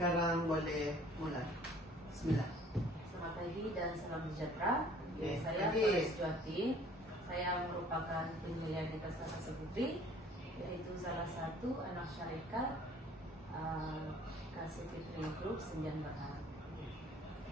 Sekarang boleh mulai. Bismillah. Selamat pagi dan salam sejahtera. Oke, Saya pagi. Flores Juwati. Saya merupakan penyelia di Tasawuf Putri, yaitu salah satu anak syarikat Kasih Fitri Group Senjan Bahar.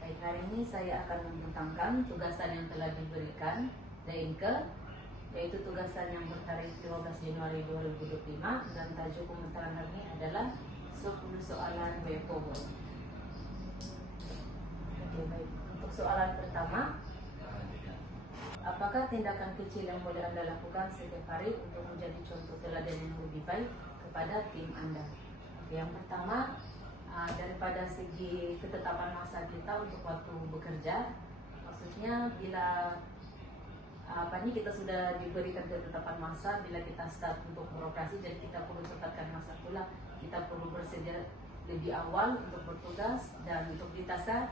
Baik, hari ini saya akan membentangkan tugasan yang telah diberikan DNK, yaitu tugasan yang bertarikh 15 Januari 2025 dan tajuk pembentaran hari ini adalah 10 soalan way forward. Oke, baik. Untuk soalan pertama, apakah tindakan kecil yang boleh Anda lakukan setiap hari untuk menjadi contoh teladan yang lebih baik kepada tim Anda? Oke, yang pertama, daripada segi ketetapan masa kita untuk waktu bekerja, maksudnya bila kita sudah diberikan ketetapan masa bila kita start untuk beroperasi, jadi kita perlu cepatkan masa pula, kita perlu bersedia lebih awal untuk bertugas, dan untuk di TASKA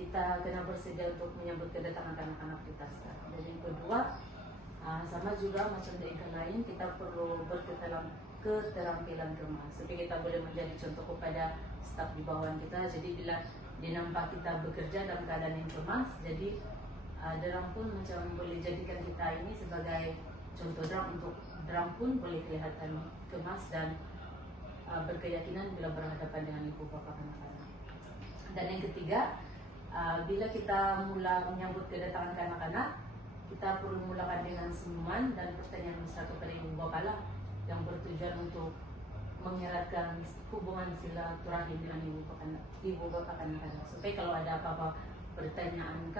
kita kena bersedia untuk menyambut kedatangan anak-anak di TASKA. Dan yang kedua, sama juga macam DNK lain, kita perlu keterampilan kemas supaya kita boleh menjadi contoh kepada staf di bawahan kita. Jadi bila dinampak kita bekerja dalam keadaan yang kemas, jadi derang pun macam boleh jadikan kita ini sebagai contoh derang, untuk derang pun boleh kelihatan kemas dan berkeyakinan bila berhadapan dengan ibu bapa anak-anak. Dan yang ketiga, bila kita mula menyambut kedatangan anak-anak, kita perlu mulakan dengan senyuman dan pertanyaan mesra kepada ibu bapa lah, yang bertujuan untuk mengeratkan hubungan silaturahim dengan ibu bapa anak-anak, supaya kalau ada apa-apa pertanyaan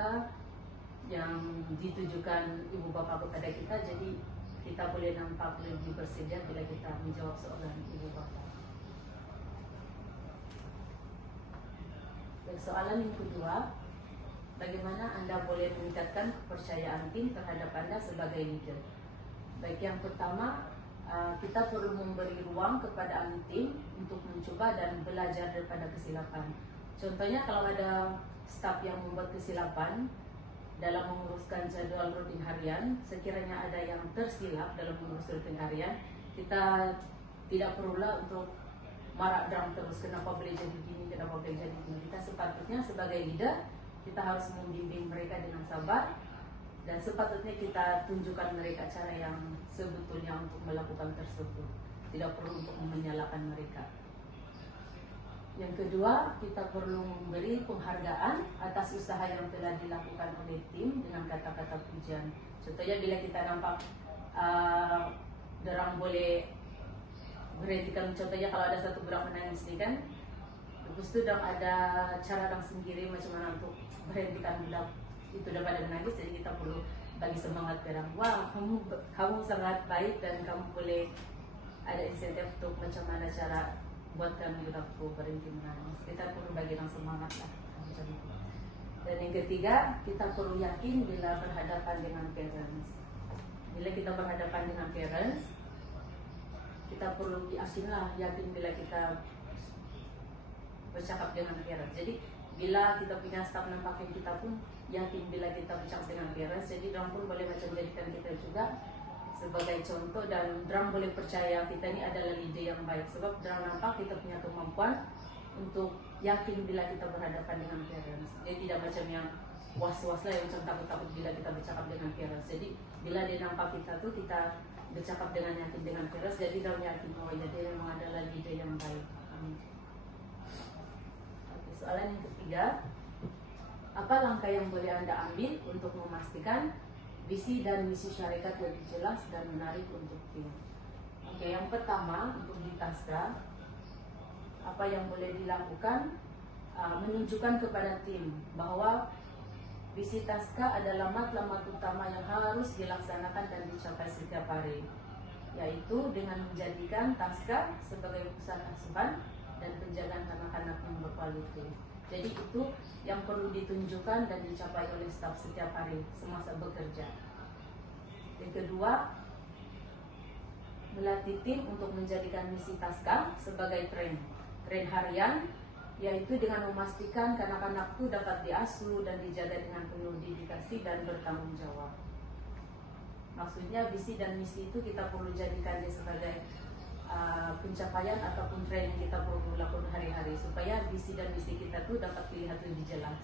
yang ditujukan ibu bapa kepada kita, jadi kita boleh nampak lebih bersedia bila kita menjawab soalan ibu bapa. Dan soalan yang kedua, bagaimana Anda boleh meningkatkan kepercayaan tim terhadap Anda sebagai leader? Baik, yang pertama, kita perlu memberi ruang kepada ahli tim untuk mencoba dan belajar daripada kesilapan. Contohnya, kalau ada staf yang membuat kesilapan dalam menguruskan jadwal rutin harian, sekiranya ada yang tersilap dalam mengurus rutin harian, kita tidak perlulah untuk marah drum terus, kenapa boleh jadi gini, kenapa boleh jadi gini. Kita sepatutnya sebagai leader, kita harus membimbing mereka dengan sabar, dan sepatutnya kita tunjukkan mereka cara yang sebetulnya untuk melakukan tersebut, tidak perlu untuk menyalahkan mereka. Yang kedua, kita perlu memberi penghargaan atas usaha yang telah dilakukan oleh tim dengan kata-kata pujian. Contohnya, bila kita nampak dorang boleh berhentikan, contohnya kalau ada satu budak menangis nih kan, terus itu dorang ada cara yang sendiri macam mana untuk berhentikan budak itu daripada menangis. Jadi kita perlu bagi semangat dorang, wah kamu sangat baik dan kamu boleh ada insentif untuk macam mana cara buatkan budakku berhenti menangis. Kita perlu bagi orang semangat lah macam itu. Dan yang ketiga, kita perlu yakin bila berhadapan dengan parents. Bila kita berhadapan dengan parents, kita perlu yakin bila kita bercakap dengan parents. Jadi bila kita punya staff nampakin kita pun yakin bila kita bercakap dengan parents, jadi orang pun boleh macam jadikan kita juga sebagai contoh, dan orang boleh percaya kita ni adalah leader yang baik sebab orang nampak kita punya kemampuan untuk yakin bila kita berhadapan dengan parents. Dia tidak macam yang was-was lah, yang macam takut-takut bila kita bercakap dengan parents. Jadi bila dia nampak kita tu, kita bercakap dengan yakin dengan parents, jadi orang yakin bahwa dia memang adalah leader yang baik. Soalan yang ketiga, apa langkah yang boleh Anda ambil untuk memastikan visi dan misi syarikat lebih jelas dan menarik untuk tim? Oke, yang pertama, untuk di TASKA, apa yang boleh dilakukan, menunjukkan kepada tim bahwa visi TASKA adalah matlamat utama yang harus dilaksanakan dan dicapai setiap hari, yaitu dengan menjadikan TASKA sebagai pusat asuhan dan penjagaan anak-anak yang berkualitas. Jadi itu yang perlu ditunjukkan dan dicapai oleh staf setiap hari semasa bekerja. Yang kedua, melatih tim untuk menjadikan misi TASKA sebagai tren harian, yaitu dengan memastikan anak-anak itu dapat diasuh dan dijaga dengan penuh dedikasi dan bertanggung jawab. Maksudnya visi dan misi itu kita perlu jadikan dia sebagai pencapaian ataupun tren yang kita perlu lakukan hari-hari supaya visi dan misi kita tuh dapat dilihat lebih jelas.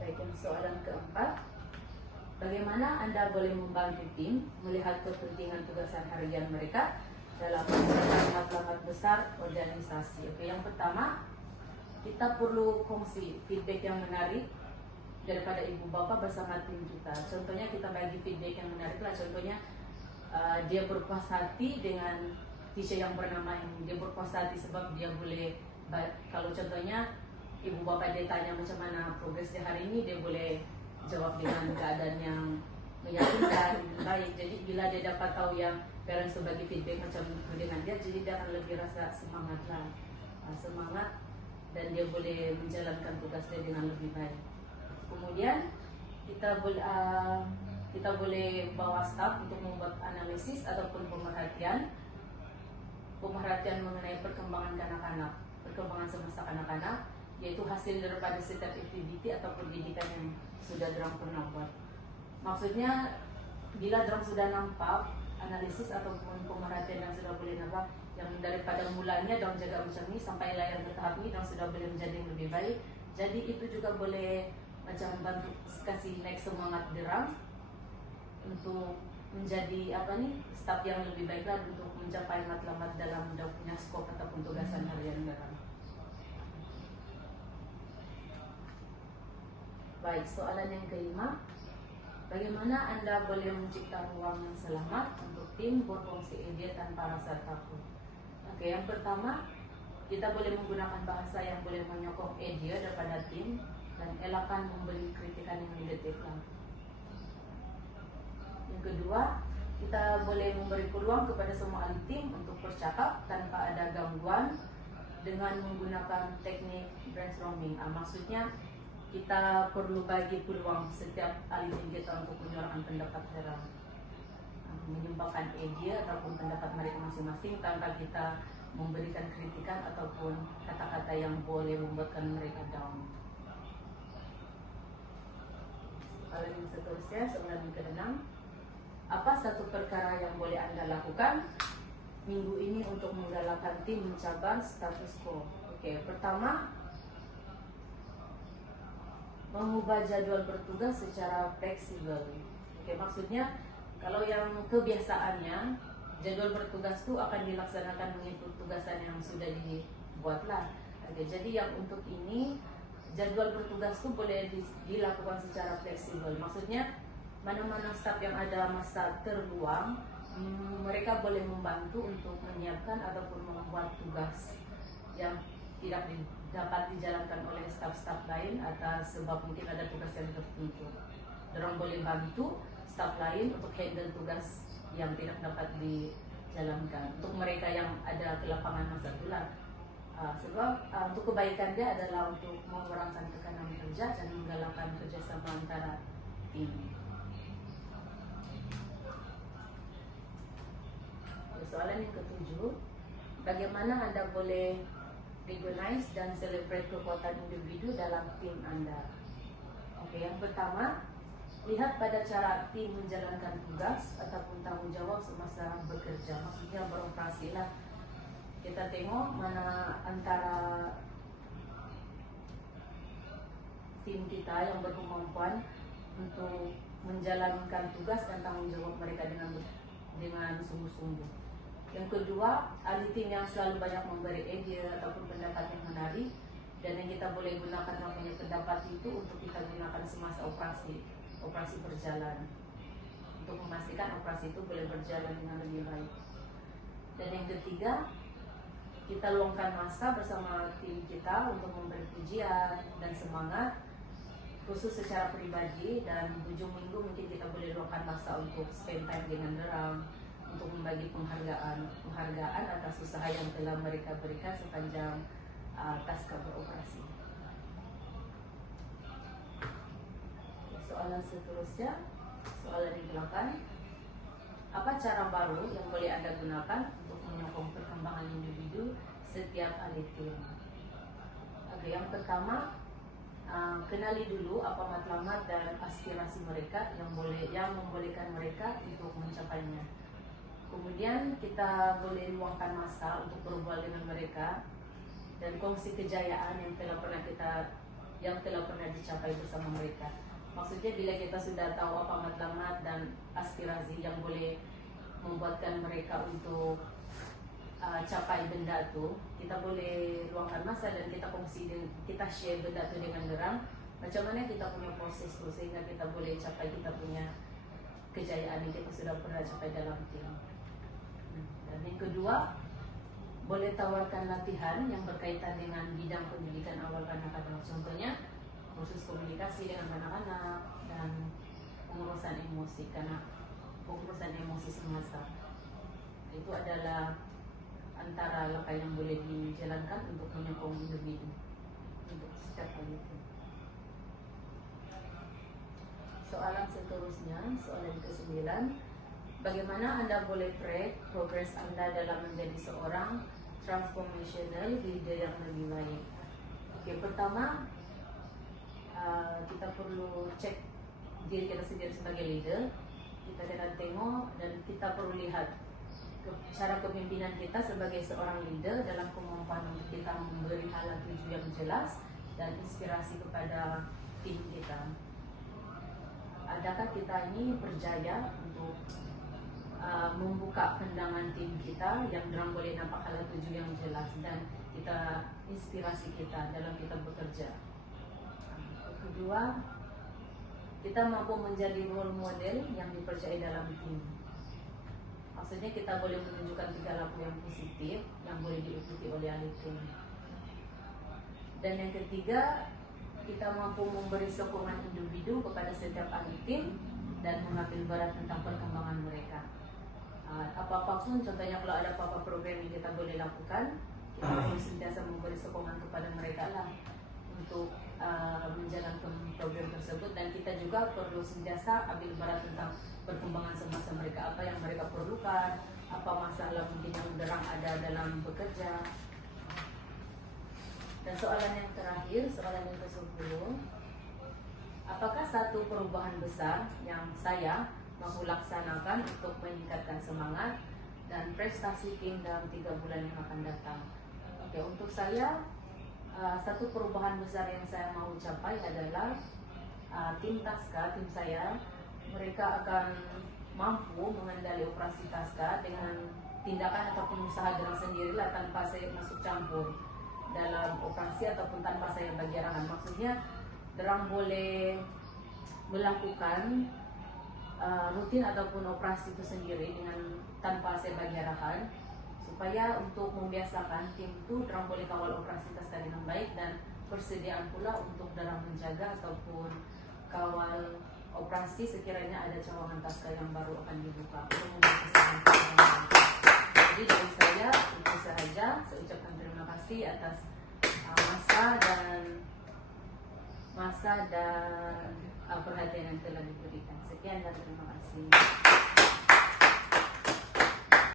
Baik, yang soalan keempat, bagaimana Anda boleh membantu tim melihat kepentingan tugas harian mereka dalam matlamat besar organisasi? Oke, yang pertama, kita perlu kongsi feedback yang menarik daripada ibu bapak bersama tim kita. Contohnya kita bagi feedback yang menarik lah. Contohnya dia berpuas hati dengan teacher yang bernama ini. Dia berpuas hati sebab dia boleh, kalau contohnya ibu bapak dia tanya macam mana progres dia hari ini, dia boleh jawab dengan keadaan yang meyakinkan, baik. Jadi bila dia dapat tahu yang parents bagi feedback macam itu dengan dia, jadi dia akan lebih rasa semangat lah, semangat, dan dia boleh menjalankan tugas dia dengan lebih baik. Kemudian kita boleh bawa staff untuk membuat analisis ataupun pemerhatian mengenai perkembangan kanak-kanak, perkembangan semasa kanak-kanak, yaitu hasil daripada setiap aktiviti ataupun didikan yang sudah dorang pernah buat. Maksudnya bila dorang sudah nampak analisis ataupun pemerhatian yang sudah boleh nampak, yang daripada mulanya dorang jaga macam ni sampai layar bertahap ni dorang sudah boleh menjadi lebih baik. Jadi itu juga boleh macam bantu kasih naik semangat dorang untuk menjadi staf yang lebih baik lah untuk mencapai matlamat dalam punya skop ataupun tugasan harian dorang. Baik, soalan yang kelima, bagaimana Anda boleh mencipta ruang yang selamat untuk tim berfungsi ide tanpa rasa takut? Oke, yang pertama, kita boleh menggunakan bahasa yang boleh menyokong ide daripada tim dan elakkan memberi kritikan yang negatif lah. Yang kedua, kita boleh memberi peluang kepada semua ahli tim untuk bercakap tanpa ada gangguan dengan menggunakan teknik brainstorming. Maksudnya kita perlu bagi peluang setiap ahli tim kita untuk menyuarakan pendapat mereka, menyumbangkan ide ataupun pendapat mereka masing-masing tanpa kita memberikan kritikan ataupun kata-kata yang boleh membuatkan mereka down. Soalan yang seterusnya, soalan yang ke-6, apa satu perkara yang boleh Anda lakukan minggu ini untuk menggalakkan tim mencabar status quo? Oke, pertama, mengubah jadwal bertugas secara fleksibel. Oke, maksudnya kalau yang kebiasaannya jadwal bertugas itu akan dilaksanakan mengikut tugasan yang sudah dibuatlah. Oke, jadi yang untuk ini jadwal bertugas itu boleh dilakukan secara fleksibel. Maksudnya mana-mana staf yang ada masa terluang, mereka boleh membantu untuk menyiapkan ataupun membuat tugas yang tidak dapat dijalankan oleh staf-staf lain atas sebab mungkin ada tugas yang tertentu. Dorang boleh bantu staf lain untuk handle tugas yang tidak dapat dijalankan. Untuk mereka yang ada kelapangan masa itulah. Sebab untuk kebaikan dia adalah untuk mengurangkan tekanan kerja dan menggalakkan kerjasama antara tim. Soalan yang ke-7, bagaimana Anda boleh recognize dan celebrate kekuatan individu dalam tim Anda? Oke, yang pertama, lihat pada cara tim menjalankan tugas ataupun tanggung jawab semasa bekerja. Maksudnya beroperasi lah. Kita tengok mana antara tim kita yang berkemampuan untuk menjalankan tugas dan tanggung jawab mereka dengan sungguh-sungguh. Yang kedua, ahli tim yang selalu banyak memberi ide ataupun pendapat yang menarik dan yang kita boleh gunakan namanya pendapat itu untuk kita gunakan semasa operasi berjalan untuk memastikan operasi itu boleh berjalan dengan lebih baik. Dan yang ketiga, kita luangkan masa bersama tim kita untuk memberi pujian dan semangat khusus secara pribadi, dan ujung minggu mungkin kita boleh luangkan masa untuk spend time dengan dorang untuk membagi penghargaan atas usaha yang telah mereka berikan sepanjang pasca beroperasi. Soalan seterusnya, soalan yang ke-8, apa cara baru yang boleh Anda gunakan untuk menyokong perkembangan individu setiap ahli tim? Oke, yang pertama, kenali dulu apa matlamat dan aspirasi mereka yang membolehkan mereka untuk mencapainya. Kemudian kita boleh luangkan masa untuk berbual dengan mereka dan kongsi kejayaan yang telah pernah dicapai bersama mereka. Maksudnya bila kita sudah tahu apa matlamat dan aspirasi yang boleh membuatkan mereka untuk capai benda itu, kita boleh luangkan masa dan kita kongsi dan kita share benda itu dengan orang. Macam mana kita punya proses itu sehingga kita boleh capai kita punya kejayaan yang kita sudah pernah capai dalam tim. Dan yang kedua, boleh tawarkan latihan yang berkaitan dengan bidang pendidikan awal kanak-kanak. Contohnya, khusus komunikasi dengan anak-anak dan pengurusan emosi, karena pengurusan emosi semasa. Itu adalah antara langkah yang boleh dijalankan untuk menyokong individu untuk setiap hal itu. Soalan seterusnya, soalan ke-9. Bagaimana Anda boleh track progres Anda dalam menjadi seorang transformational leader yang lebih baik? Oke, pertama kita perlu cek diri kita sendiri sebagai leader. Kita kena tengok dan kita perlu lihat cara kepemimpinan kita sebagai seorang leader dalam kemampuan kita memberi halang tuju yang jelas dan inspirasi kepada tim kita. Adakah kita ini berjaya untuk membuka pandangan tim kita yang dorang boleh nampak halang tuju yang jelas dan kita inspirasi kita dalam kita bekerja. Kedua, kita mampu menjadi role model yang dipercayai dalam tim. Maksudnya kita boleh menunjukkan tingkah laku yang positif yang boleh diikuti oleh ahli tim. Dan yang ketiga, kita mampu memberi sokongan individu kepada setiap ahli tim dan mengambil berat tentang perkembangan mereka. Apa-apa pun, contohnya kalau ada apa-apa program yang kita boleh lakukan, kita harus sentiasa memberi sokongan kepada mereka lah untuk menjalankan program tersebut, dan kita juga perlu sentiasa ambil berat tentang perkembangan semasa mereka, apa yang mereka perlukan, apa masalah mungkin yang dorang ada dalam bekerja. Dan soalan yang terakhir, soalan yang ke-10, apakah satu perubahan besar yang saya mahu laksanakan untuk meningkatkan semangat dan prestasi tim dalam 3 bulan yang akan datang? Oke, untuk saya satu perubahan besar yang saya mau capai adalah tim Taska, tim saya, mereka akan mampu mengendali operasi Taska dengan tindakan ataupun usaha dengan sendirilah tanpa saya masuk campur dalam operasi ataupun tanpa saya bagi arahan. Maksudnya, dorang boleh melakukan rutin ataupun operasi itu sendiri dengan tanpa saya bagi arahan, supaya untuk membiasakan tim itu dorang boleh kawal operasi Taska dengan baik dan persediaan pula untuk dorang menjaga ataupun kawal operasi sekiranya ada cawangan Taska yang baru akan dibuka untuk membiasakan. Jadi dari saya itu sahaja. Saya ucapkan terima kasih atas masa dan perhatian yang telah diberikan. Sekian dan terima kasih.